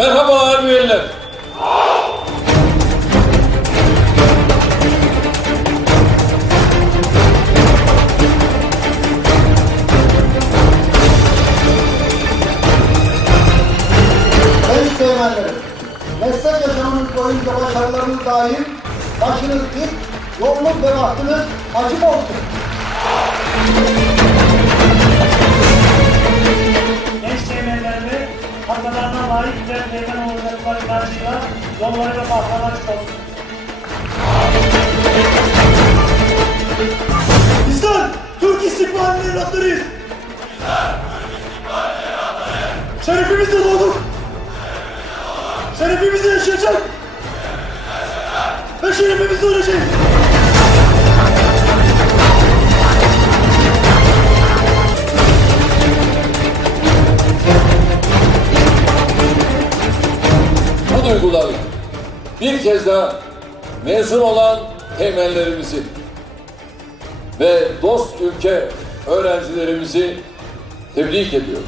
Merhaba Ermeniler. öğretmenlerim, meslek yaşamınız boyunca başarılarınız daim, başınız dik, yolunuz ve bahtınız açık olsun. Layık birer teğmen olacakları karşıyla yolları ve açık olsun. Bizler Türk istikbalinin evlatlarıyız. Şerefimizle doğduk. Şerefimizle yaşayacak. Ve şerefimizle öleceğiz. Bu duyguları bir kez daha mezun olan temellerimizi ve dost ülke öğrencilerimizi tebrik ediyorum.